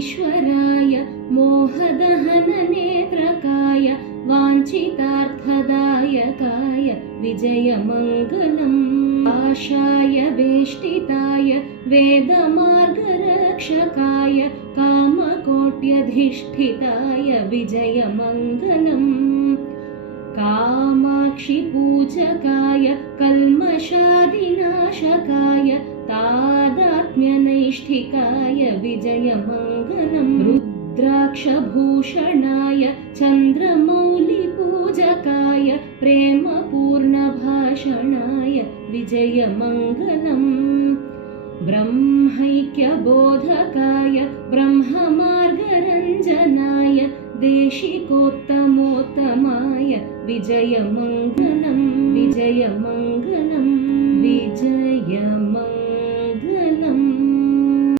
ईश्वराय मोहदहननेत्रकाय वाञ्छितार्थदायकाय Vijayamangalam आशाय वेष्टिताय वेदमार्गरक्षकाय कामकोट्यधिष्ठिताय Vijayamangalam कामाक्षिपूजकाय कल्मषादिनाशकाय तादात्म्यनैष्ठिकाय Vijayamangalam रुद्राक्षभूषणाय चन्द्रमौलिपूजकाय प्रेमपूर्णभाषणाय Vijayamangalam ब्रह्मैक्यबोधकाय ब्रह्ममार्गरञ्जनाय देशिकोत्तमोत्तमाय Vijayamangalam